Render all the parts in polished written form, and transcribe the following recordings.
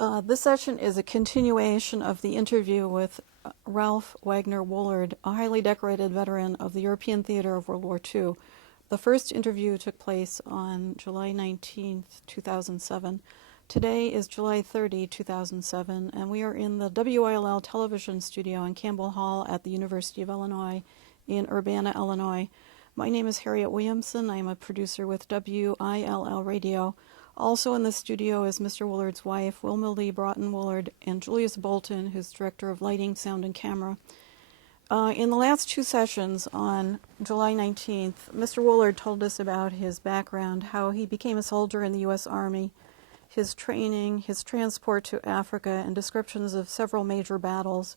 This session is a continuation of the interview with Ralph Wagner Woolard, a highly decorated veteran of the European theater of World War II. The first interview took place on July 19, 2007. Today is July 30, 2007, and we are in the WILL television studio in Campbell Hall at the University of Illinois in Urbana, Illinois. My name is Harriet Williamson. I am a producer with WILL Radio. Also in the studio is Mr. Woolard's wife, Wilma Lee Broughton Woolard, and Julius Bolton, who's director of lighting, sound, and camera. In the last two sessions on July 19th, Mr. Woolard told us about his background, how he became a soldier in the U.S. Army, his training, his transport to Africa, and descriptions of several major battles,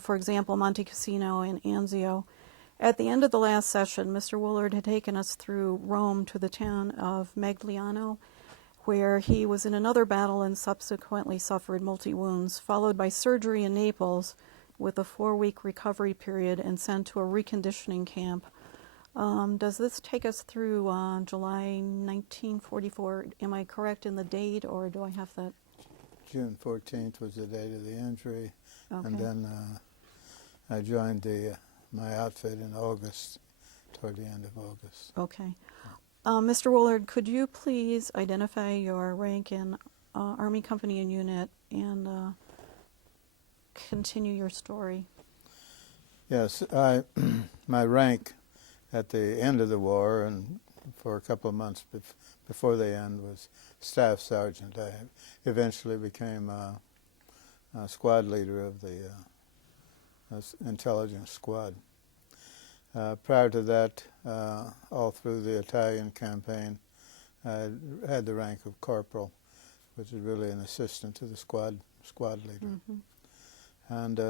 for example, Monte Casino and Anzio. At the end of the last session, Mr. Woolard had taken us through Rome to the town of Magliano, where he was in another battle and subsequently suffered multi-wounds, followed by surgery in Naples with a 4-week recovery period and sent to a reconditioning camp. Does this take us through July 1944? Am I correct in the date, or do I have that? June 14th was the date of the injury, Okay. and then I joined my outfit in August, toward the end of August. Okay. Mr. Woolard, could you please identify your rank in Army Company and Unit and continue your story? Yes, my rank at the end of the war and for a couple of months before the end was Staff Sergeant. I eventually became a squad leader of the intelligence squad. Prior to that, all through the Italian campaign, I had the rank of corporal, which is really an assistant to the squad leader. Mm-hmm. And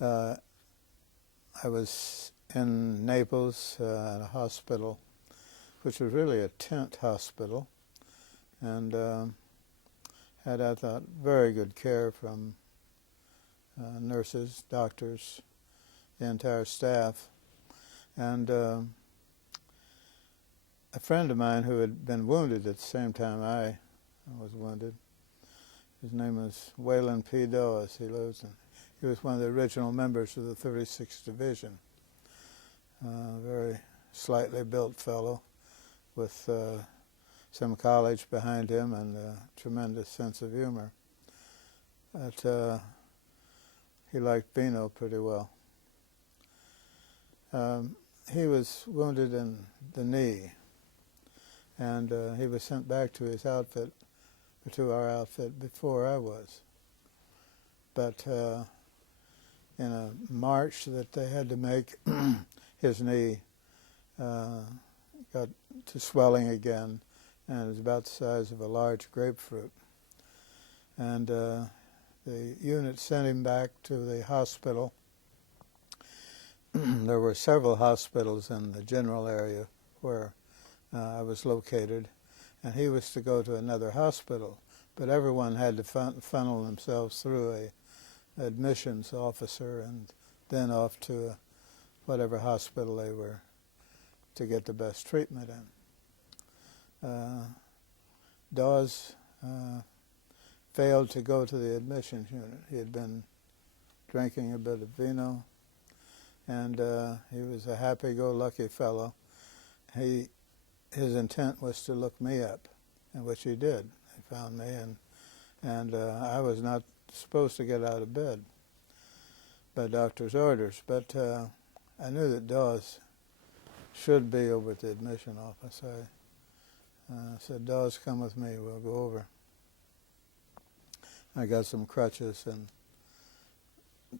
I was in Naples at a hospital, which was really a tent hospital, and had, I thought, very good care from nurses, doctors, the entire staff. And a friend of mine who had been wounded at the same time I was wounded, his name was Wayland P. Dawes. He was one of the original members of the 36th Division. Very slightly built fellow with some college behind him and a tremendous sense of humor. But he liked vino pretty well. He was wounded in the knee, and he was sent back to his outfit, or to our outfit, before I was. But in a march that they had to make, his knee got to swelling again, and it was about the size of a large grapefruit. And the unit sent him back to the hospital. There were several hospitals in the general area where I was located, and he was to go to another hospital, but everyone had to funnel themselves through a admissions officer and then off to whatever hospital they were to get the best treatment in. Dawes failed to go to the admissions unit. He had been drinking a bit of vino, and he was a happy-go-lucky fellow. His intent was to look me up, and which he did. He found me, and I was not supposed to get out of bed by doctor's orders, but I knew that Dawes should be over at the admission office. I said, "Dawes, come with me, we'll go over." I got some crutches and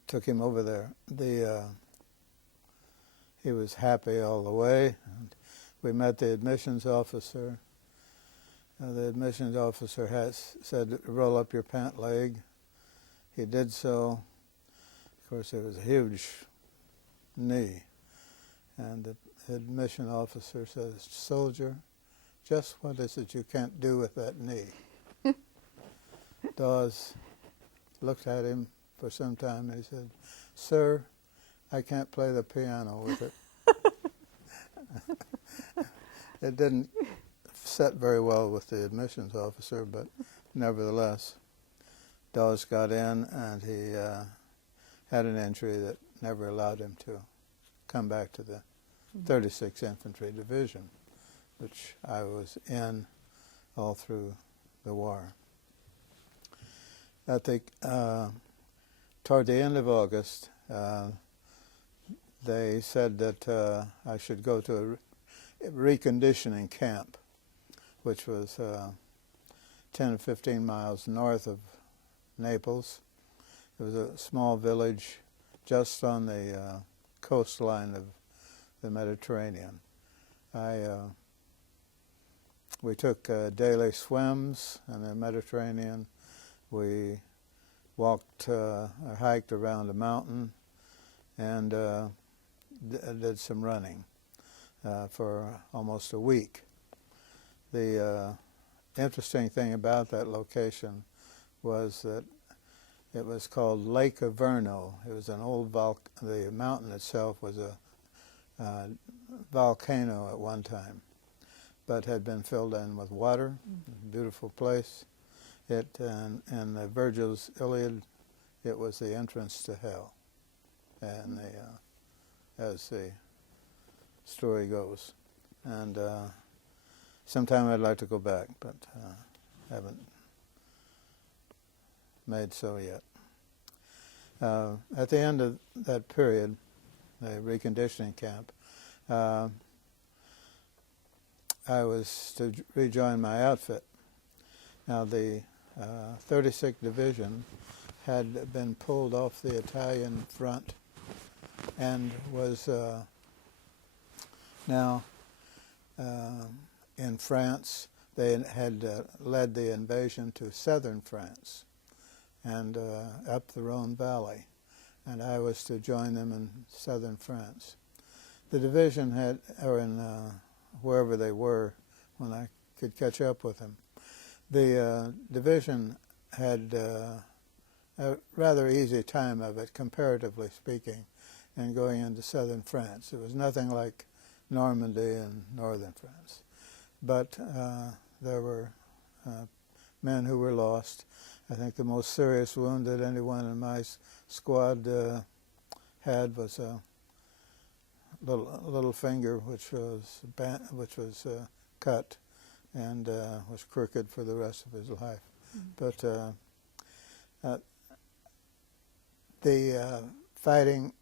took him over there. He was happy all the way. And we met the admissions officer. The admissions officer said, "Roll up your pant leg." He did so. Of course, it was a huge knee. And the admission officer says, "Soldier, just what is it you can't do with that knee?" Dawes looked at him for some time and he said, "Sir, I can't play the piano with it." It didn't set very well with the admissions officer, but nevertheless, Dawes got in, and he had an injury that never allowed him to come back to the 36th Infantry Division, which I was in all through the war. I think toward the end of August, they said that I should go to a reconditioning camp, which was 10 or 15 miles north of Naples. It was a small village just on the coastline of the Mediterranean. We took daily swims in the Mediterranean. We walked or hiked around a mountain and did some running for almost a week. The interesting thing about that location was that it was called Lake Averno. It was an old the mountain itself was a volcano at one time, but had been filled in with water. Beautiful place. In the Virgil's Iliad, it was the entrance to hell, and as the story goes. And sometime I'd like to go back, but haven't made so yet. At the end of that period, the reconditioning camp, I was to rejoin my outfit. Now the 36th Division had been pulled off the Italian front and was now in France. They had led the invasion to southern France and up the Rhone Valley, and I was to join them in southern France. The division had, or in wherever they were when I could catch up with them, the division had a rather easy time of it, comparatively speaking, in going into southern France. It was nothing like Normandy and northern France. But there were men who were lost. I think the most serious wound that anyone in my squad had was a little finger, which was cut and was crooked for the rest of his life. But the fighting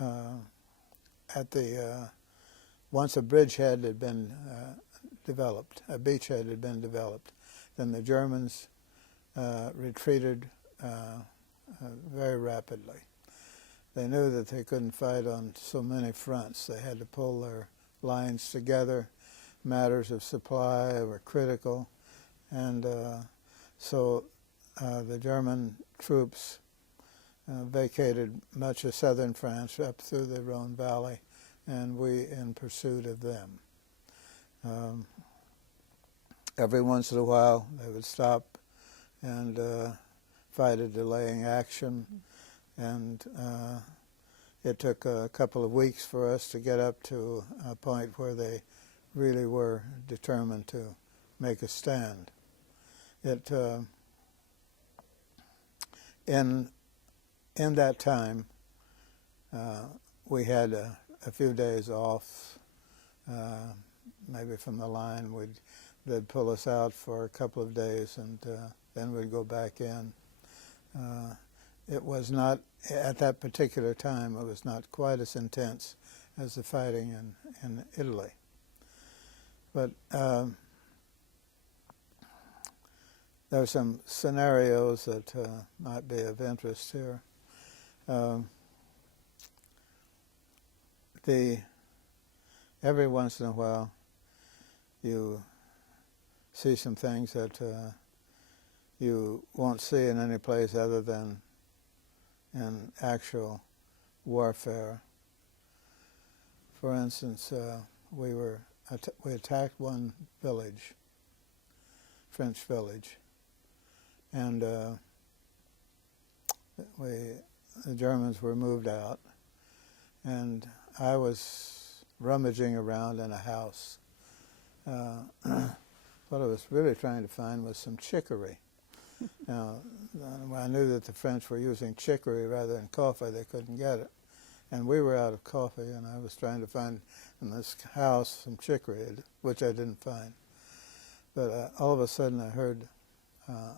at the once a bridgehead had been developed, a beachhead had been developed, then the Germans retreated very rapidly. They knew that they couldn't fight on so many fronts. They had to pull their lines together. Matters of supply were critical, and so the German troops vacated much of southern France up through the Rhone Valley, and we in pursuit of them. Every once in a while they would stop and fight a delaying action, and it took a couple of weeks for us to get up to a point where they really were determined to make a stand. In that time, we had a few days off, maybe from the line. They'd pull us out for a couple of days, and then we'd go back in. It was not, at that particular time, it was not quite as intense as the fighting in Italy. But there are some scenarios that might be of interest here. Every once in a while, you see some things that you won't see in any place other than in actual warfare. For instance, we attacked one village, French village, and the Germans were moved out, and I was rummaging around in a house what I was really trying to find was some chicory. Now, I knew that the French were using chicory rather than coffee. They couldn't get it. And we were out of coffee, and I was trying to find in this house some chicory, which I didn't find. But all of a sudden I heard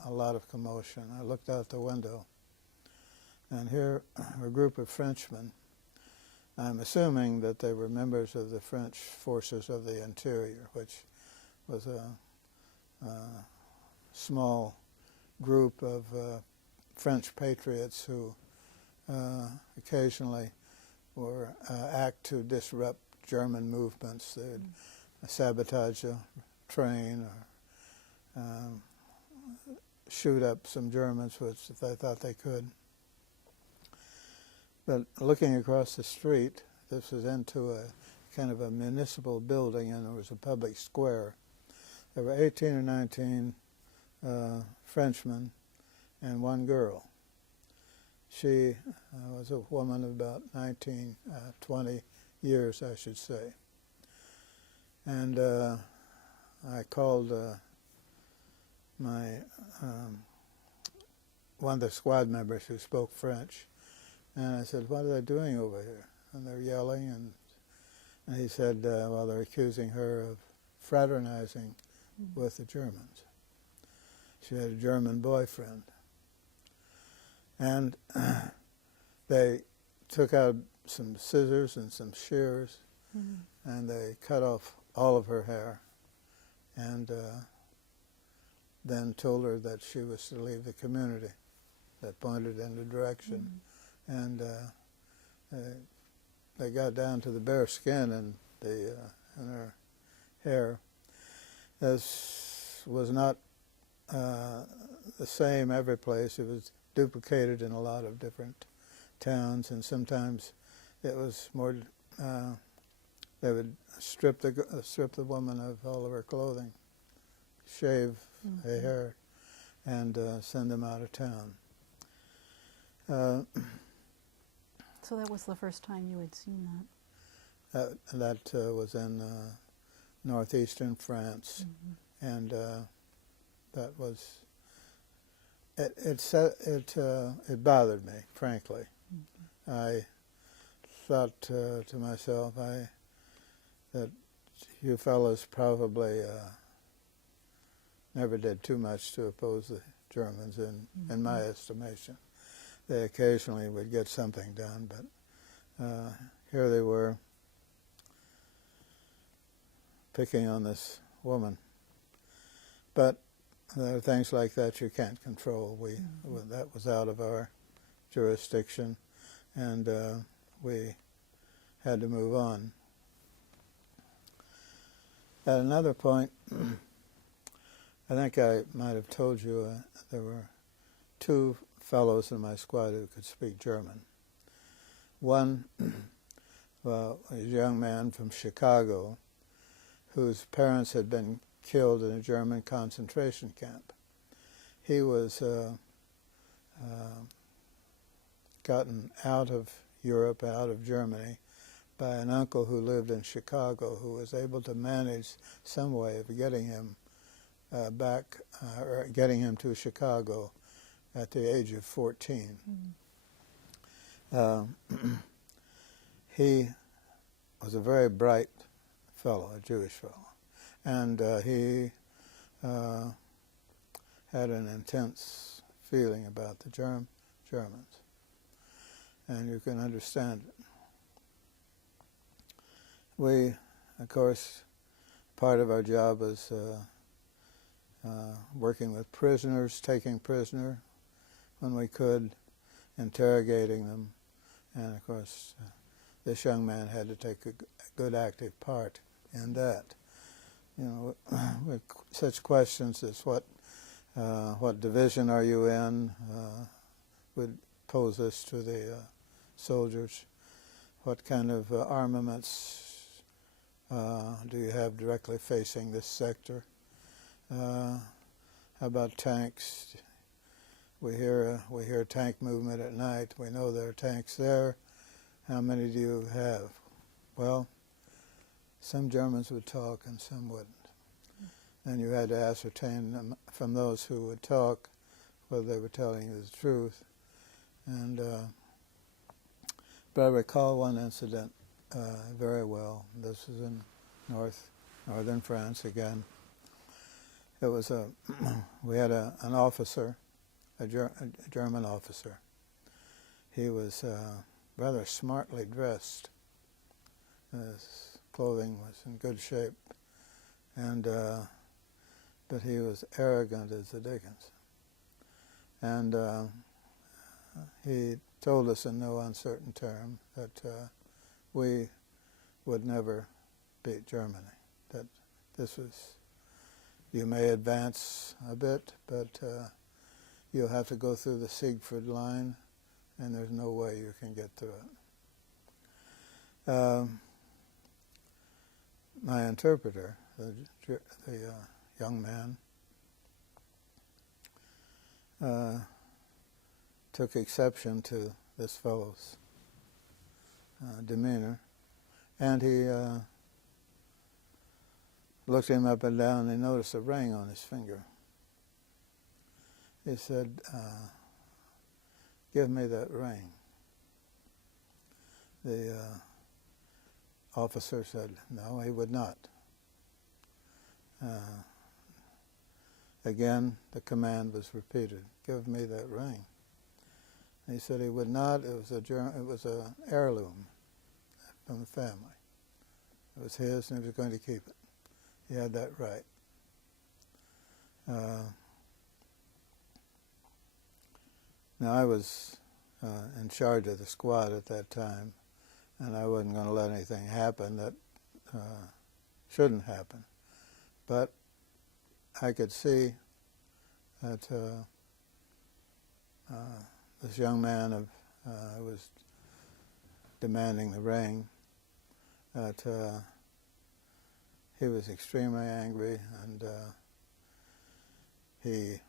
a lot of commotion. I looked out the window, and here a group of Frenchmen. I'm assuming that they were members of the French forces of the interior, which was a small group of French patriots who occasionally were act to disrupt German movements. They'd sabotage a train or shoot up some Germans, which they thought they could. But looking across the street, this was into a kind of a municipal building, and there was a public square. There were 18 or 19 Frenchmen and one girl. She was a woman of about 19, 20 years, I should say. And I called my one of the squad members who spoke French, and I said, "What are they doing over here?" And they're yelling, and he said, well, they're accusing her of fraternizing with the Germans. She had a German boyfriend. And they took out some scissors and some shears, and they cut off all of her hair, and then told her that she was to leave the community. That pointed in the direction. And they got down to the bare skin and in her hair. This was not the same every place. It was duplicated in a lot of different towns, and sometimes it was more. They would strip the woman of all of her clothing, shave her hair, and send them out of town. So that was the first time you had seen that? That was in northeastern France, and that was. It bothered me, frankly. I thought to myself, that you fellows probably never did too much to oppose the Germans, in my estimation. They occasionally would get something done, but here they were picking on this woman. But there are things like that you can't control. That was out of our jurisdiction, and we had to move on. At another point, I think I might have told you there were two fellows in my squad who could speak German. One, well, a young man from Chicago whose parents had been killed in a German concentration camp. He was gotten out of Europe, out of Germany, by an uncle who lived in Chicago, who was able to manage some way of getting him back, or getting him to Chicago at the age of 14. He was a very bright fellow, a Jewish fellow. And he had an intense feeling about the Germans. And you can understand it. We, of course, part of our job was working with prisoners, taking prisoner when we could, interrogating them. And, of course, this young man had to take a good active part in that. You know, with such questions as what division are you in, would pose this to the soldiers. What kind of armaments do you have directly facing this sector? How about tanks? We hear tank movement at night. We know there are tanks there. How many do you have? Well, some Germans would talk and some wouldn't. and you had to ascertain from those who would talk whether they were telling you the truth. And but I recall one incident very well. This was in northern France again. It was we had an officer, a German officer. He was rather smartly dressed. His clothing was in good shape, and but he was arrogant as the dickens. And he told us in no uncertain term that we would never beat Germany. That this was, you may advance a bit, but you'll have to go through the Siegfried Line, and there's no way you can get through it. My interpreter, the young man, took exception to this fellow's demeanor, and he looked him up and down, and he noticed a ring on his finger. He said, "Give me that ring." The officer said, no, he would not. Again, the command was repeated, "Give me that ring." He said he would not. It was a heirloom from the family. It was his, and he was going to keep it. He had that right. Now, I was in charge of the squad at that time, and I wasn't going to let anything happen that shouldn't happen. But I could see that this young man who was demanding the ring, that he was extremely angry, and he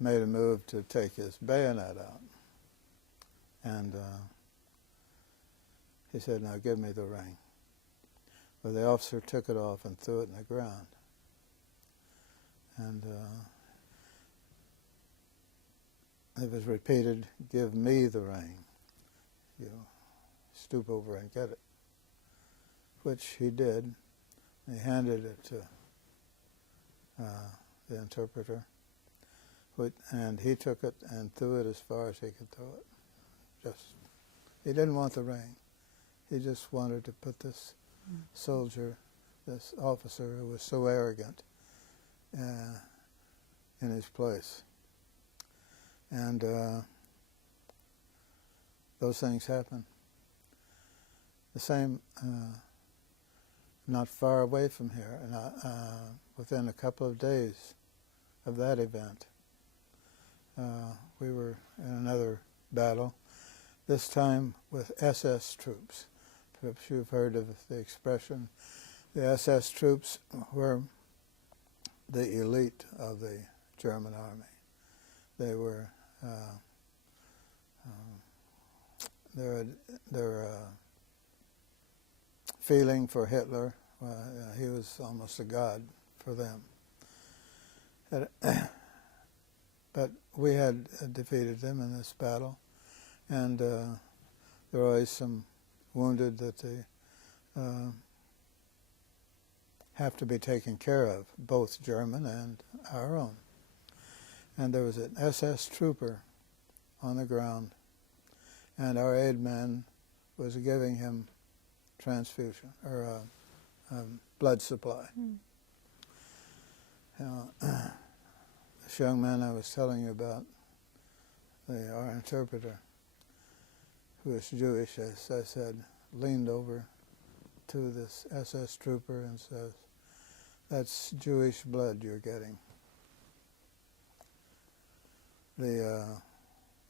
made a move to take his bayonet out. And he said, "Now give me the ring." Well, the officer took it off and threw it in the ground. And it was repeated, "Give me the ring. You stoop over and get it." Which he did. He handed it to the interpreter, and he took it and threw it as far as he could throw it. He didn't want the ring. He just wanted to put this soldier, this officer who was so arrogant, in his place. And those things happen. The same, not far away from here, and within a couple of days of that event, we were in another battle, this time with SS troops. Perhaps you've heard of the expression. The SS troops were the elite of the German army. They were their feeling for Hitler. He was almost a god for them. But we had defeated them in this battle, and there were always some wounded that they have to be taken care of, both German and our own. And there was an SS trooper on the ground, and our aid man was giving him transfusion, or blood supply. This young man I was telling you about, our interpreter, who was Jewish, as I said, leaned over to this SS trooper and says, "That's Jewish blood you're getting." The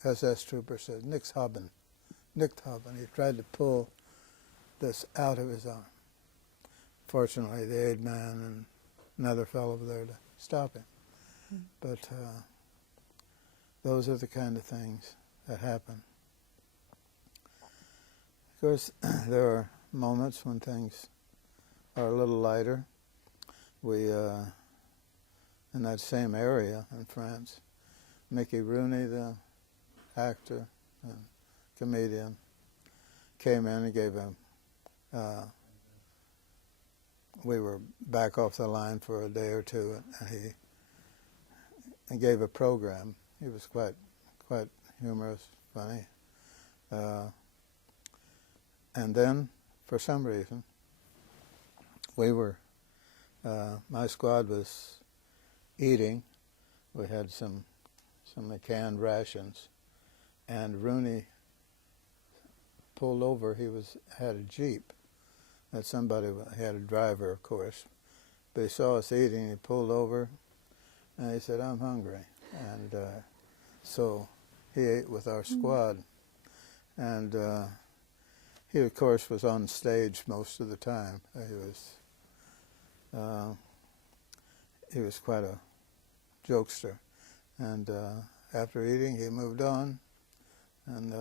SS trooper said, "Nix haben, nicht haben." He tried to pull this out of his arm. Fortunately, the aid man and another fellow were there to stop him. But those are the kind of things that happen. Of course, there are moments when things are a little lighter. We in that same area in France. Mickey Rooney, the actor and comedian, came in and gave a, we were back off the line for a day or two, and he gave a program. He was quite humorous, funny. And then, for some reason, we were, my squad was eating. We had some canned rations, and Rooney pulled over. He had a Jeep that somebody had, a driver, of course, but he saw us eating. He pulled over, and he said, "I'm hungry," and so he ate with our squad, and he, of course, was on stage most of the time. He was quite a jokester, and after eating, he moved on, and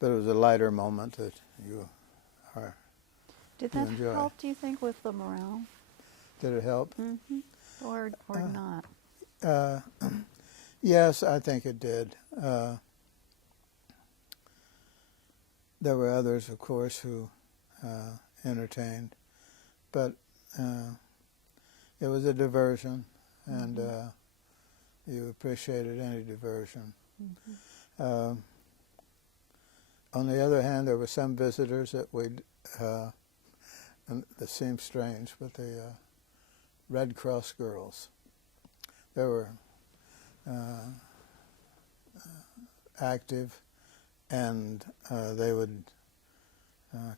but it was a lighter moment that you are. Did that help, do you think, with the morale? Did it help? Mm-hmm. Or not? Yes, I think it did. There were others, of course, who entertained, but it was a diversion, and you appreciated any diversion. Mm-hmm. On the other hand, there were some visitors that and that seemed strange, but the Red Cross girls, they were active, and they would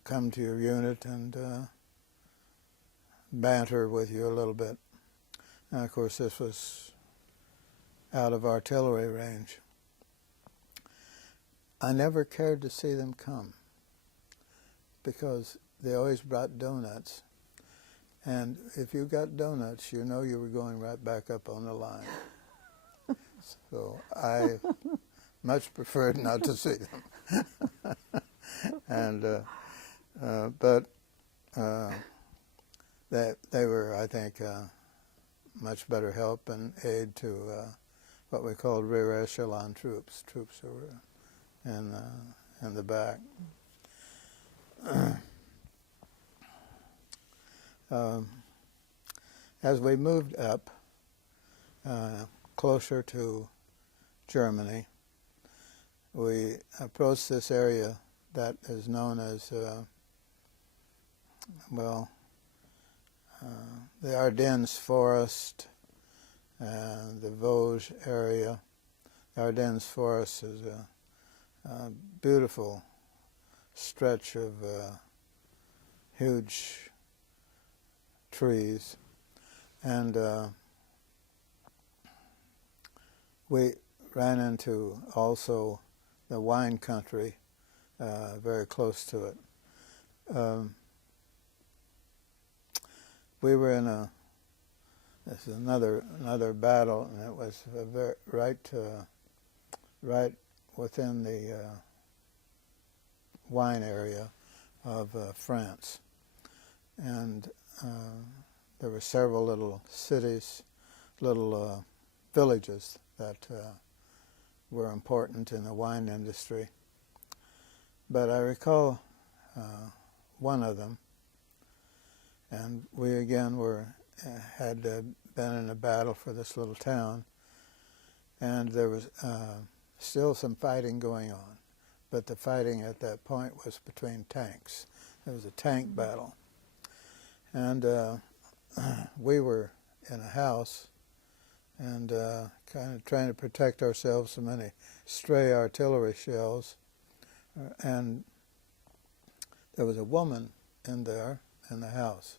come to your unit and banter with you a little bit. And of course, this was out of artillery range. I never cared to see them come because they always brought donuts. And if you got donuts, you know you were going right back up on the line. So I much preferred not to see them. And but they were, I think, much better help and aid to what we called rear echelon troops who were in the back. As we moved up closer to Germany, we approached this area that is known as, the Ardennes forest, the Vosges area. The Ardennes forest is a beautiful stretch of huge trees, and we ran into also the wine country, very close to it. We were in this is another battle, and it was right within the wine area of France, and there were several little cities, little villages that were important in the wine industry. But I recall one of them, and we again had been in a battle for this little town, and there was still some fighting going on, but the fighting at that point was between tanks. It was a tank battle, and we were in a house and kind of trying to protect ourselves from any stray artillery shells, and there was a woman in there in the house.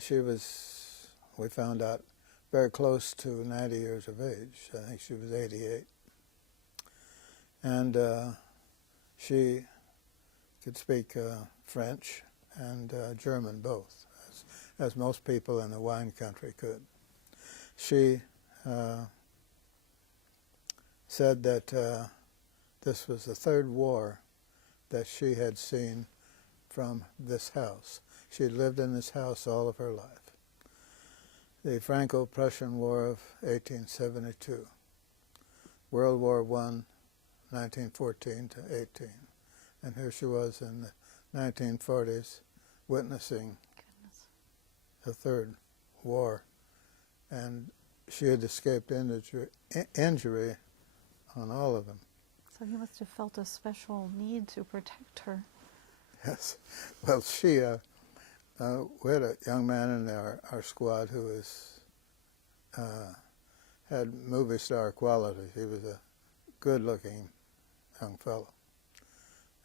She was, we found out, very close to 90 years of age. I think she was 88. And she could speak French and German both, as most people in the wine country could. She said that this was the third war that she had seen from this house. She had lived in this house all of her life. the Franco-Prussian War of 1872, World War I, 1914 to 18. And here she was in the 1940s witnessing the Third War. And she had escaped injury on all of them. So he must have felt a special need to protect her. Yes. Well, we had a young man in our squad who had movie star qualities. He was a good-looking young fellow.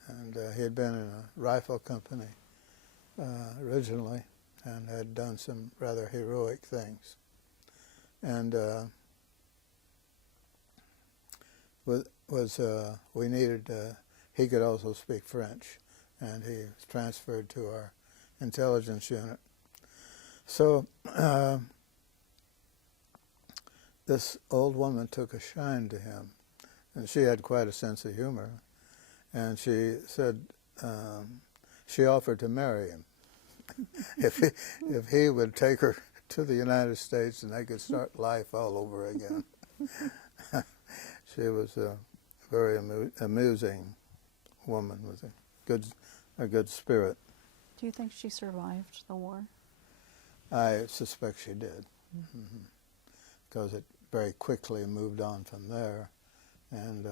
And he had been in a rifle company originally and had done some rather heroic things. And we needed, he could also speak French, and he was transferred to our intelligence unit. So this old woman took a shine to him, and she had quite a sense of humor. And she said she offered to marry him if he would take her to the United States and they could start life all over again. She was a very amusing woman with a good spirit. Do you think she survived the war? I suspect she did, because it very quickly moved on from there, and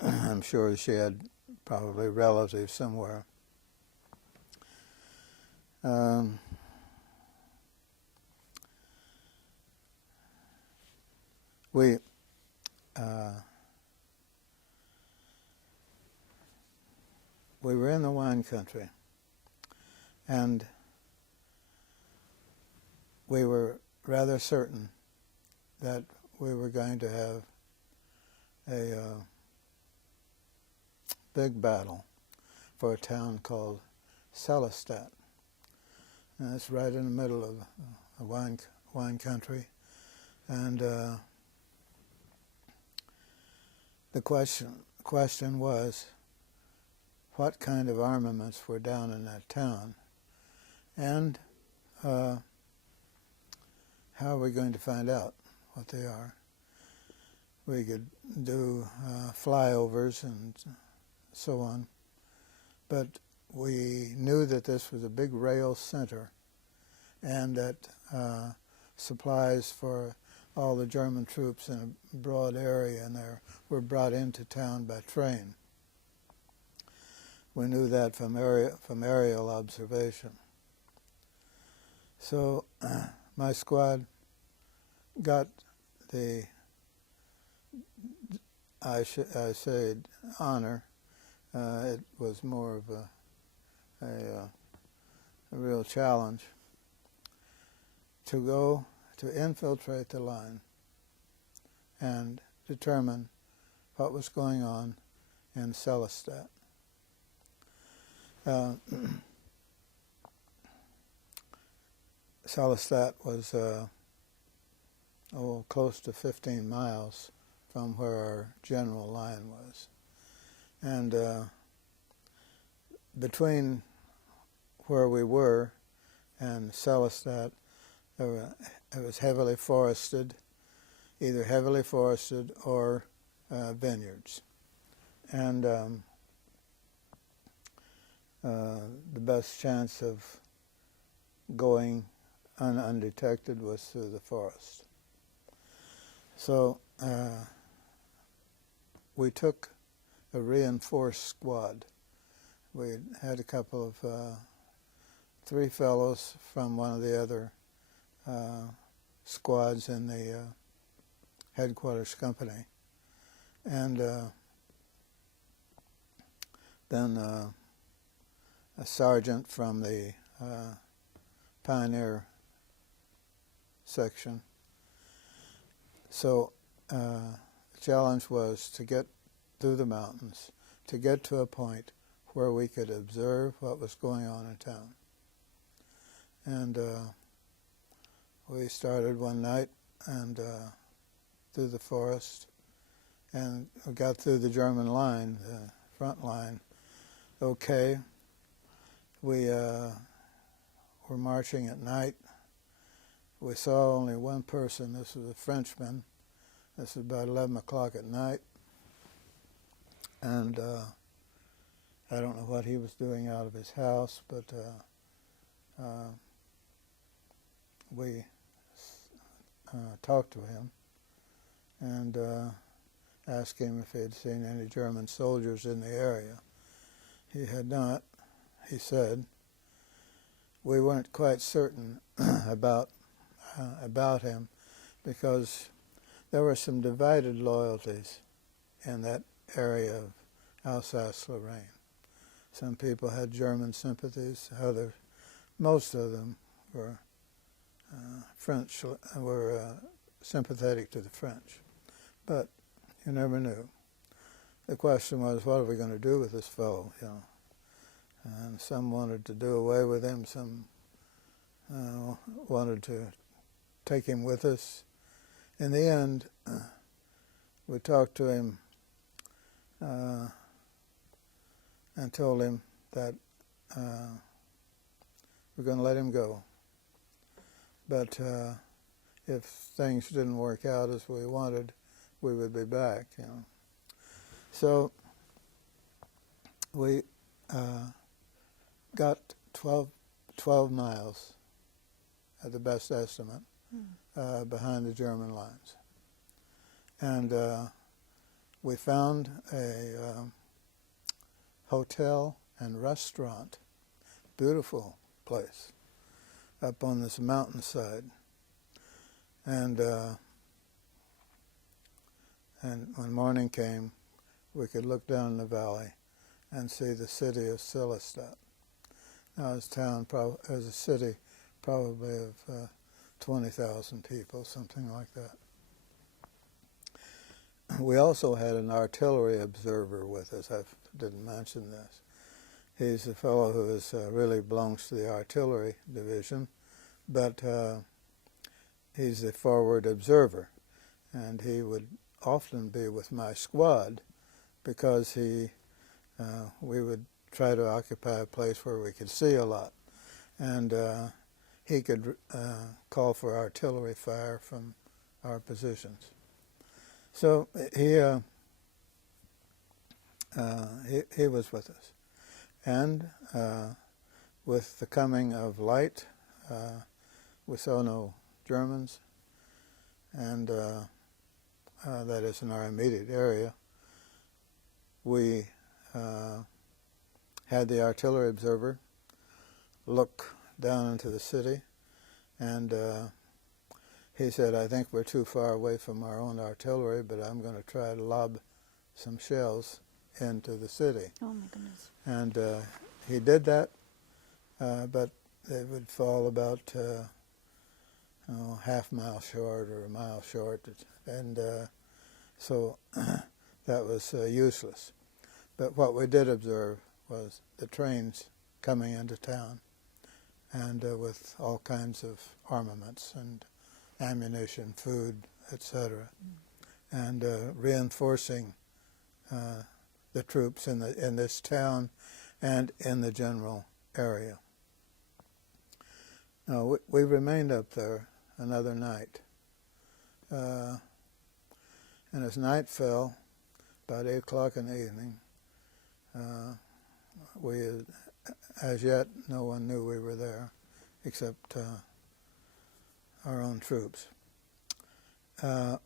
I'm sure she had probably relatives somewhere. We were in the wine country, and we were rather certain that we were going to have a big battle for a town called Sellestadt. And it's right in the middle of a wine country. And the question was, what kind of armaments were down in that town? And how are we going to find out what they are? We could do flyovers and so on, but we knew that this was a big rail center and that supplies for all the German troops in a broad area and there were brought into town by train. We knew that from aerial observation. So my squad got the, I say honor. It was more of a real challenge to go to infiltrate the line and determine what was going on in Sellestadt. Sellestadt was close to 15 miles from where our general line was. And between where we were and Sellestadt, it was heavily forested, either heavily forested or vineyards. And the best chance of going undetected was through the forest. So we took a reinforced squad. We had a couple of 3 fellows from one of the other squads in the headquarters company, and then a sergeant from the pioneer section. So the challenge was to get through the mountains, to get to a point where we could observe what was going on in town. And we started one night and through the forest, and we got through the German line, the front line. Okay, we were marching at night we saw only one person. This was a Frenchman. This was about 11 o'clock at night. And I don't know what he was doing out of his house, but we talked to him and asked him if he had seen any German soldiers in the area. He had not, he said. We weren't quite certain about him because there were some divided loyalties in that area of Alsace-Lorraine. Some people had German sympathies, others, most of them were French, were sympathetic to the French. But you never knew. The question was, what are we going to do with this fellow, you know? And some wanted to do away with him, some wanted to take him with us. In the end, we talked to him and told him that we're going to let him go. But if things didn't work out as we wanted, we would be back, you know. So we got 12 miles, at the best estimate, behind the German lines. And we found a hotel and restaurant, beautiful place, up on this mountainside. And when morning came, we could look down the valley and see the city of Sillestadt. Now, it's a city probably of 20,000 people, something like that. We also had an artillery observer with us. I didn't mention this. He's a fellow who really belongs to the Artillery Division, but he's the forward observer, and he would often be with my squad because we would try to occupy a place where we could see a lot, and he could call for artillery fire from our positions. So he was with us, and with the coming of light, we saw no Germans, and that is in our immediate area. We had the artillery observer look down into the city, and he said, I think we're too far away from our own artillery, but I'm going to try to lob some shells into the city. Oh, my goodness. And he did that, but they would fall about half mile short or a mile short, and so that was useless. But what we did observe was the trains coming into town, and with all kinds of armaments and ammunition, food, etc., and reinforcing the troops in this town and in the general area. Now, we remained up there another night, and as night fell, about 8 o'clock in the evening, as yet, no one knew we were there except our own troops.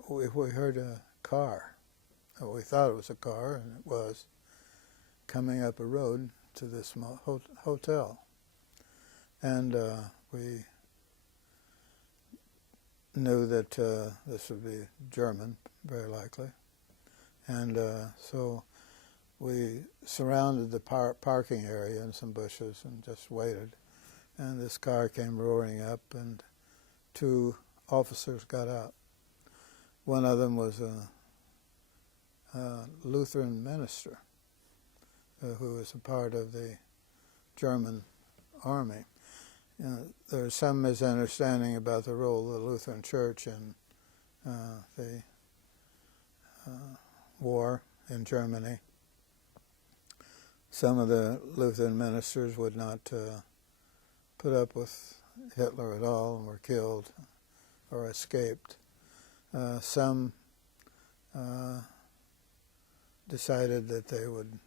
We heard a car. We thought it was a car, and it was, coming up a road to this hotel. And we knew that this would be German, very likely. And so we surrounded the parking area in some bushes and just waited. And this car came roaring up, and 2 officers got out. One of them was a Lutheran minister who was a part of the German army. You know, there's some misunderstanding about the role of the Lutheran Church in the war in Germany. Some of the Lutheran ministers would not put up with Hitler at all and were killed. or escaped. Some decided that they would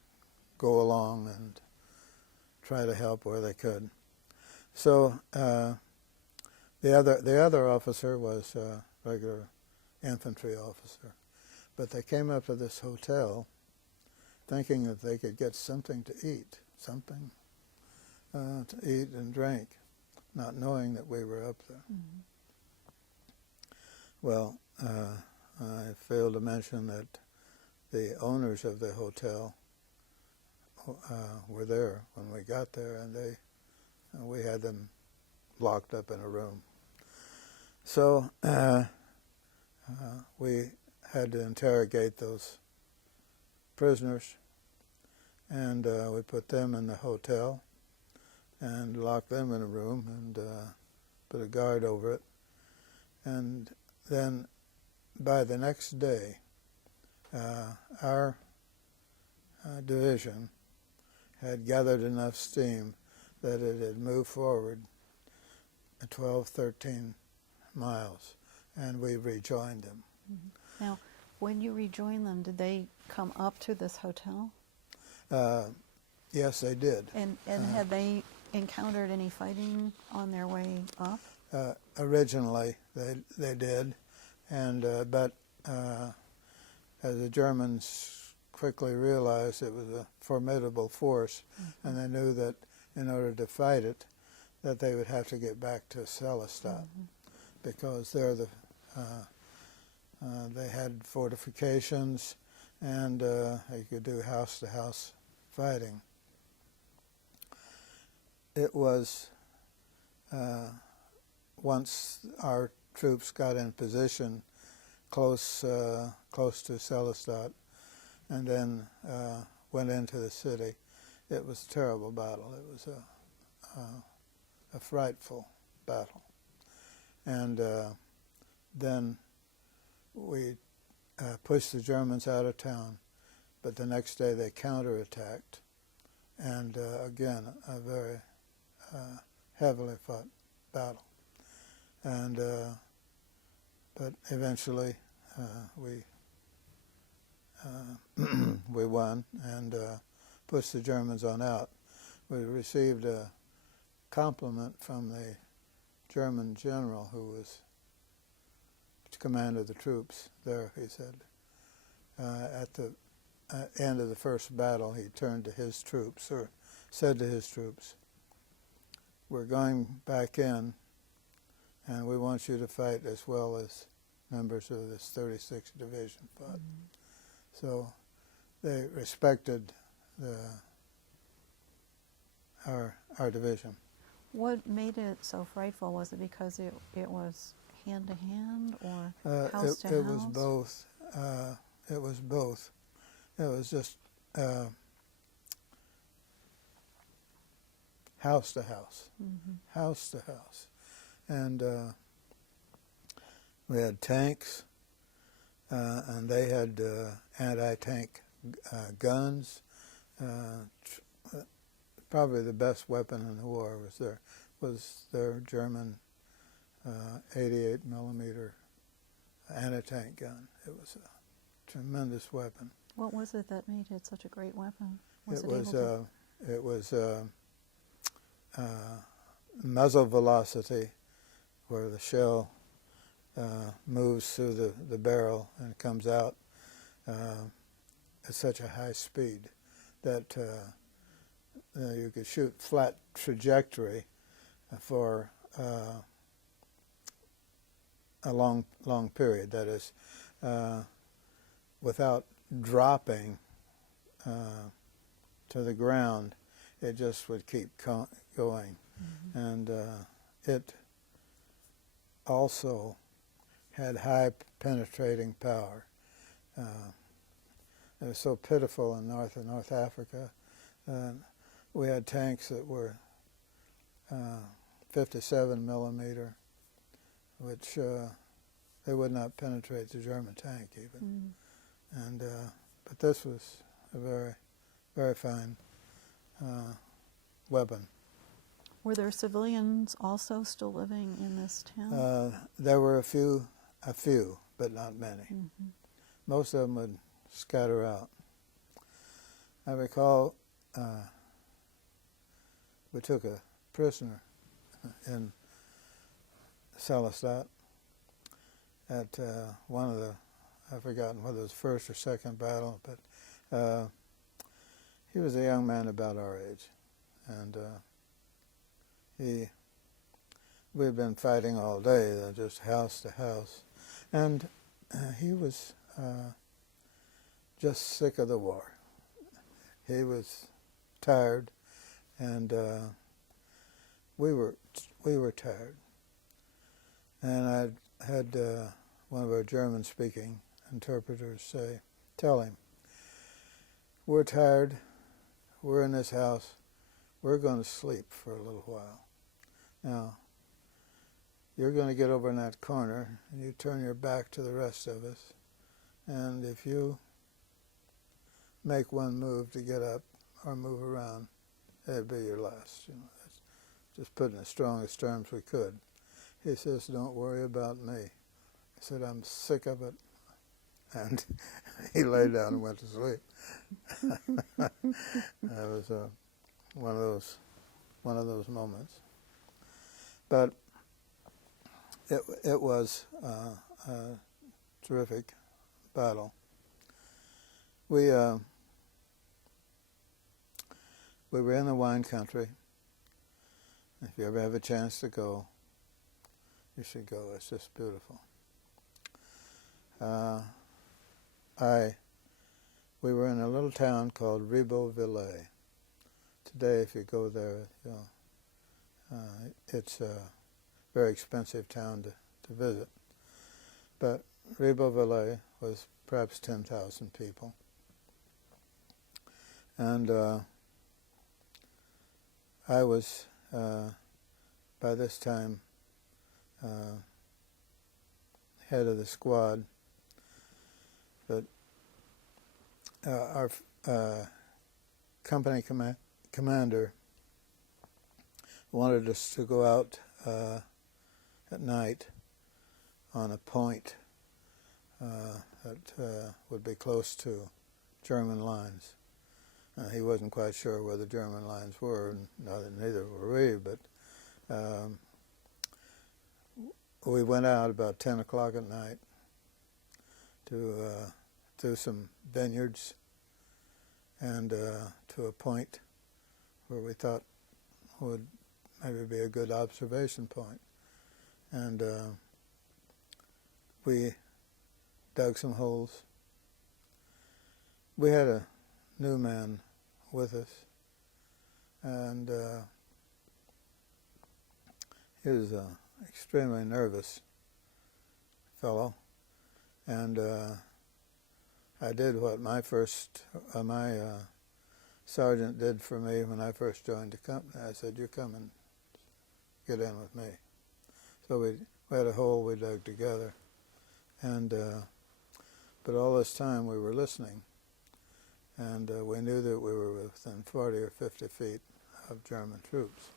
go along and try to help where they could. So the other officer was a regular infantry officer, but they came up to this hotel thinking that they could get something to eat, and drink, not knowing that we were up there. Mm-hmm. Well, I failed to mention that the owners of the hotel were there when we got there, and we had them locked up in a room. So we had to interrogate those prisoners, and we put them in the hotel and locked them in a room and put a guard over it. And then by the next day, our division had gathered enough steam that it had moved forward 12, 13 miles, and we rejoined them. Mm-hmm. Now, when you rejoined them, did they come up to this hotel? Yes, they did. And had they encountered any fighting on their way up? Originally, they did, and but as the Germans quickly realized it was a formidable force, mm-hmm. and they knew that in order to fight it, that they would have to get back to Selistadt, mm-hmm. because there they had fortifications, and they could do house-to-house fighting. It was once our troops got in position close to Selistadt, and then went into the city. It was a terrible battle. It was a frightful battle. And then we pushed the Germans out of town, but the next day they counterattacked, and again, a very heavily fought battle. And but eventually we won and pushed the Germans on out. We received a compliment from the German general who was commanded the troops there. He said, at the end of the first battle, he turned to his troops, or said to his troops, "We're going back in, and we want you to fight as well as members of this 36th Division fought." Mm-hmm. So they respected our division. What made it so frightful? Was it because it was hand-to-hand or house-to-house? It was both. It was both. It was just house-to-house, mm-hmm. house-to-house. And we had tanks, and they had anti-tank guns. Probably the best weapon in the war was their German 88 millimeter anti-tank gun. It was a tremendous weapon. What was it that made it such a great weapon? It was muzzle velocity, where the shell moves through the barrel and comes out at such a high speed that you could shoot flat trajectory for a long period. That is, without dropping to the ground, it just would keep going. Mm-hmm. And it also had high penetrating power. It was so pitiful in North Africa. We had tanks that were 57 millimeter, which they would not penetrate the German tank even. Mm. And but this was a very, very fine weapon. Were there civilians also still living in this town? there were a few, but not many. Mm-hmm. Most of them would scatter out. I recall we took a prisoner in Salestat at one of the, I've forgotten whether it was first or second battle, but he was a young man about our age, and we had been fighting all day, just house to house, and he was just sick of the war. He was tired, and we were tired. And I had one of our German-speaking interpreters tell him, "We're tired. We're in this house. We're going to sleep for a little while. Now, you're going to get over in that corner, and you turn your back to the rest of us. And if you make one move to get up or move around, that'd be your last." That's just put in the strongest terms we could. He says, "Don't worry about me." I said, "I'm sick of it." And he lay down and went to sleep. That was one of those moments. But it was a terrific battle. We were in the wine country. If you ever have a chance to go, you should go. It's just beautiful. We were in a little town called WWII. Today, if you go there, it's a very expensive town to visit. But WWII was perhaps 10,000 people. And I was, by this time, head of the squad. But our company commander wanted us to go out at night on a point that would be close to German lines. He wasn't quite sure where the German lines were, and neither were we, but we went out about 10 o'clock at night to do some vineyards and to a point where we thought would maybe be a good observation point. And we dug some holes. We had a new man with us, and he was an extremely nervous fellow, and I did what my sergeant did for me when I first joined the company. I said, "You come and get in with me." So we had a hole we dug together, and but all this time we were listening, and we knew that we were within 40 or 50 feet of German troops.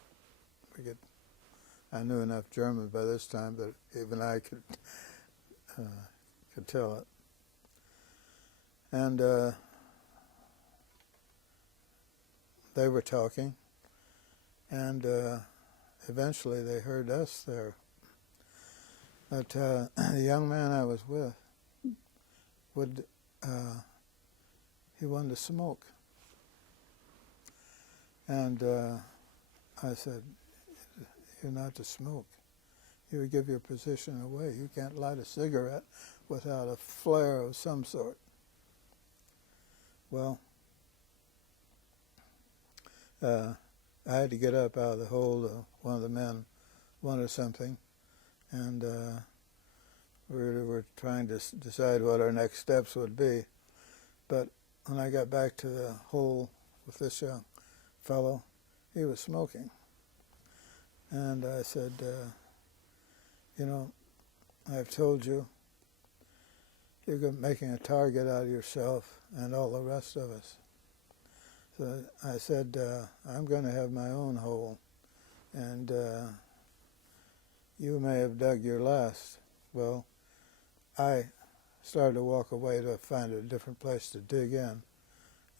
I knew enough German by this time that even I could tell it. And they were talking, and eventually they heard us there. But the young man I was with he wanted to smoke. And I said, "You're not to smoke. You would give your position away. You can't light a cigarette without a flare of some sort." Well, I had to get up out of the hole. One of the men wanted something, and we were trying to decide what our next steps would be. But when I got back to the hole with this young fellow, he was smoking. And I said, "I've told you, you're making a target out of yourself and all the rest of us." So I said, "I'm going to have my own hole, and you may have dug your last. Well, I started to walk away to find a different place to dig in,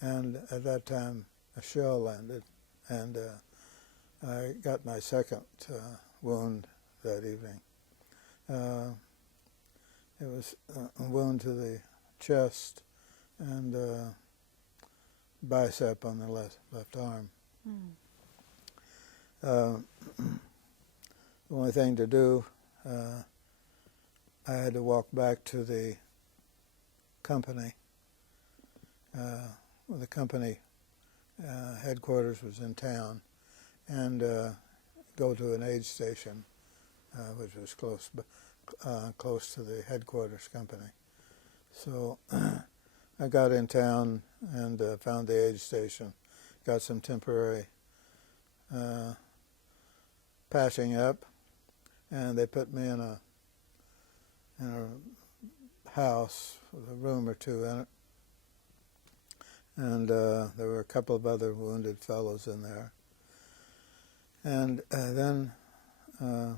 and at that time a shell landed, and I got my second wound that evening. It was a wound to the chest and bicep on the left arm. The only thing to do, I had to walk back to the company. The company headquarters was in town, and go to an aid station, which was close to the headquarters company. So I got in town and found the aid station, got some temporary patching up, and they put me in a house with a room or two in it, and there were a couple of other wounded fellows in there. And then the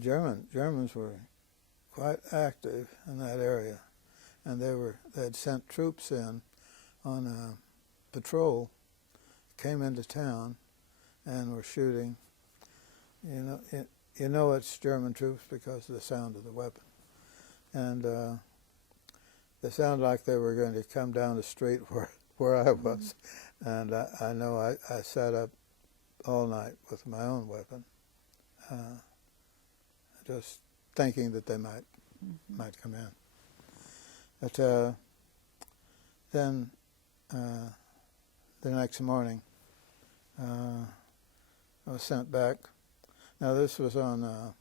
Germans were quite active in that area, and they had sent troops in on a patrol, came into town, and were shooting. You know it's German troops because of the sound of the weapon, and they sounded like they were going to come down the street where I was, and I know I sat up all night with my own weapon, just thinking that they might come in. But then the next morning, I was sent back. Now this was on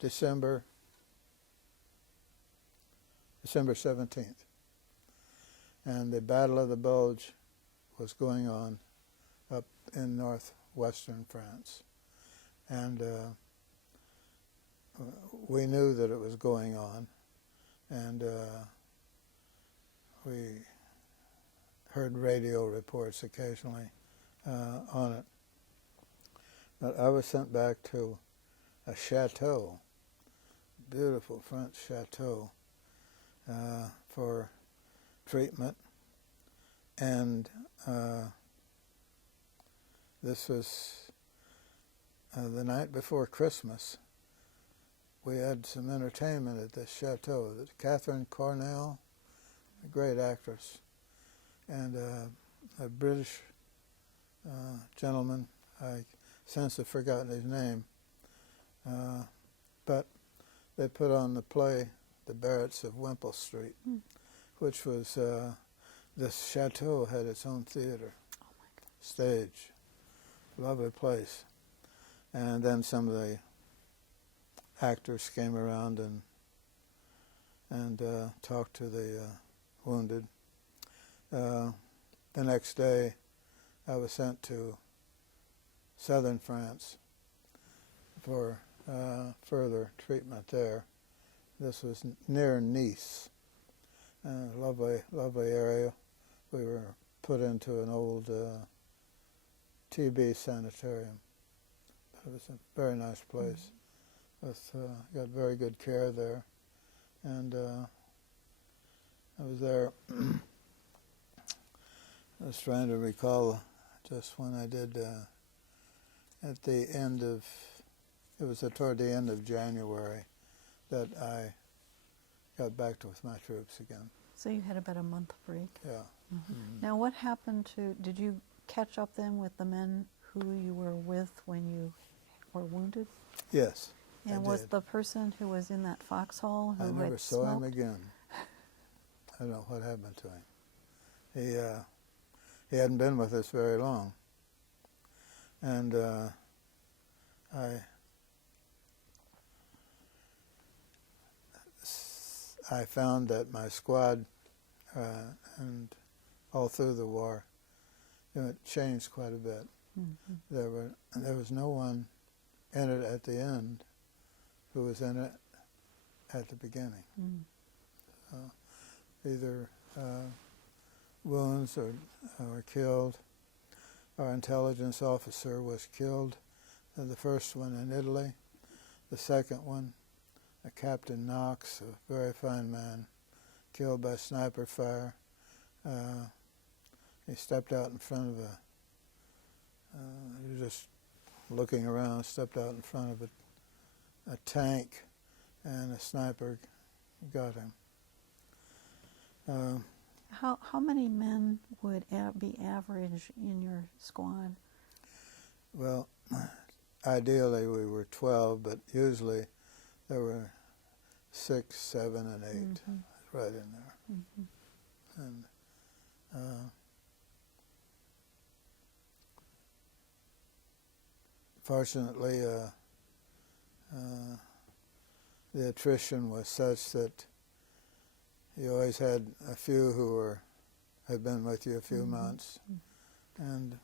December 17th, and the Battle of the Bulge was going on up in northwestern France, and we knew that it was going on, and we heard radio reports occasionally on it. But I was sent back to a chateau, beautiful French chateau, for treatment, and this was the night before Christmas. We had some entertainment at this chateau. Catherine Cornell, a great actress, and a British gentleman. I since have forgotten his name, but they put on the play The Barretts of Wimpole Street, which was, this chateau had its own theater, stage, lovely place. And then some of the actors came around and talked to the wounded. The next day, I was sent to southern France for further treatment there. This was near Nice, a lovely area. We were put into an old TB sanitarium. It was a very nice place. Got very good care there, and I was there. I was trying to recall just when I did at the end of, it was toward the end of January that I got back with my troops again. So you had about a month break. Yeah. Now what happened did you catch up then with the men who you were with when you were wounded? Yes. And was the person who was in that foxhole who I never had saw him smoked? again. I don't know what happened to him. He hadn't been with us very long, and I found that my squad and all through the war, it changed quite a bit. There was no one in it at the end who was in it at the beginning. Either wounds or killed. our intelligence officer was killed, the first one in Italy. The second one, a Captain Knox, a very fine man, killed by sniper fire. He stepped out in front of he was just looking around, stepped out in front of a tank, and a sniper got him. How many men would be average in your squad? Well, ideally we were 12, but usually there were 6, 7, and 8 right in there. And fortunately, the attrition was such that you always had a few who had been with you a few months, and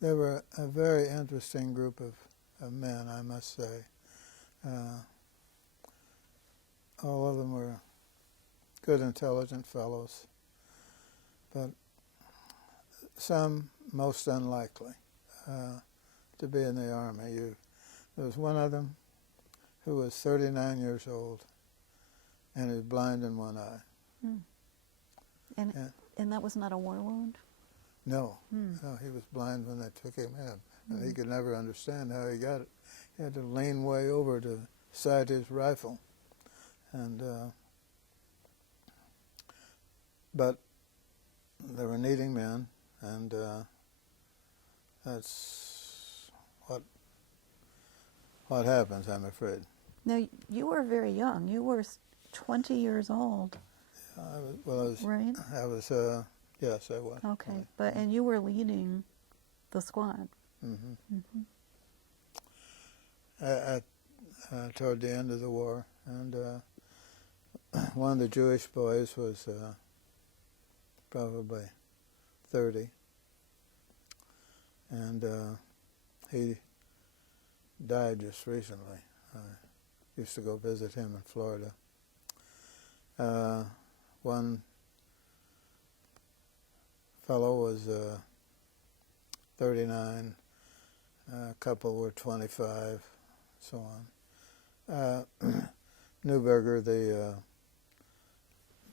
they were a very interesting group of men, I must say. All of them were good, intelligent fellows, but some most unlikely to be in the Army. There was one of them who was 39 years old, and he was blind in one eye. And that was not a war wound? No, no, he was blind when they took him in. And he could never understand how he got it. He had to lean way over to sight his rifle. And but they were needing men, and that's what happens, I'm afraid. Now, you were very young. You were 20 years old. Right? Yes, I was. Okay, and you were leading the squad. Toward the end of the war, and one of the Jewish boys was probably 30, and he died just recently. I used to go visit him in Florida. One fellow was 39, a couple were 25, so on. Neuberger, the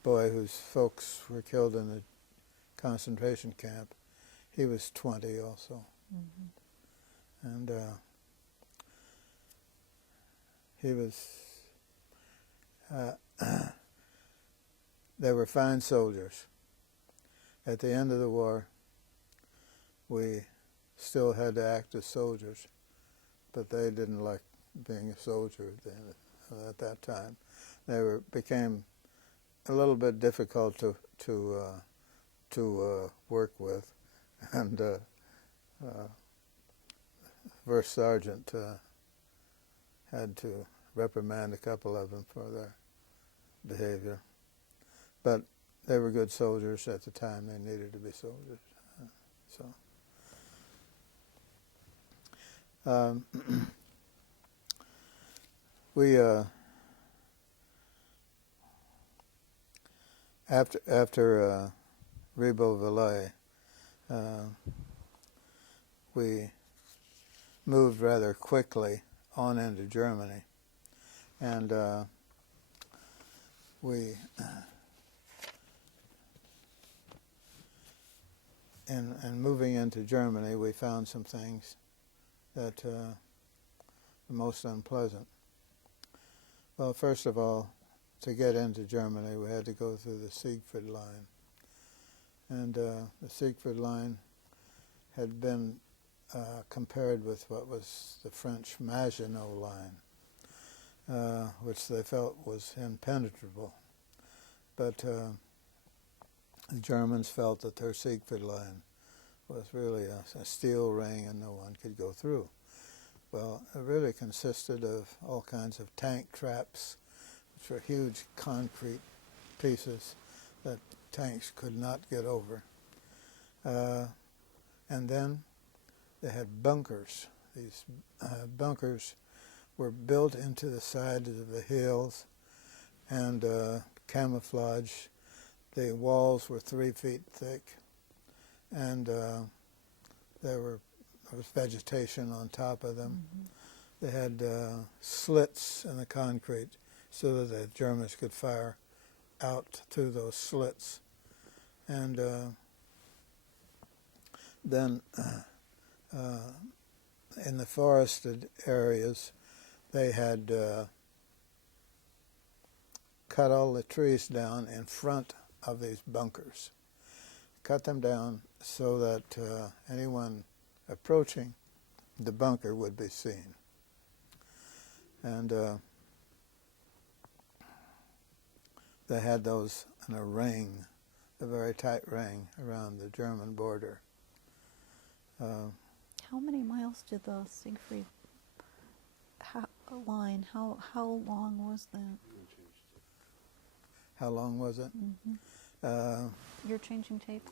boy whose folks were killed in the concentration camp, he was 20 also. And he was, they were fine soldiers. At the end of the war, we still had to act as soldiers, but they didn't like being a soldier at that time. They became a little bit difficult to work with, and first sergeant had to reprimand a couple of them for their behavior. But they were good soldiers at the time. They needed to be soldiers. We after WWII, we moved rather quickly on into Germany, and we in moving into Germany, we found some things that were most unpleasant. Well, first of all, to get into Germany, we had to go through the Siegfried Line. And the Siegfried Line had been compared with what was the French Maginot Line, which they felt was impenetrable. But the Germans felt that their Siegfried Line was really a steel ring and no one could go through. Well, it really consisted of all kinds of tank traps, which were huge concrete pieces that tanks could not get over. And then they had bunkers. These bunkers were built into the sides of the hills and camouflaged. The walls were 3 feet thick, and there was vegetation on top of them. They had slits in the concrete so that the Germans could fire out through those slits. And then in the forested areas, they had cut all the trees down in front of these bunkers. Cut them down so that anyone approaching the bunker would be seen. And they had those in a ring, a very tight ring around the German border. How many miles did the Siegfried line, how long was that? How long was it? You're changing tape?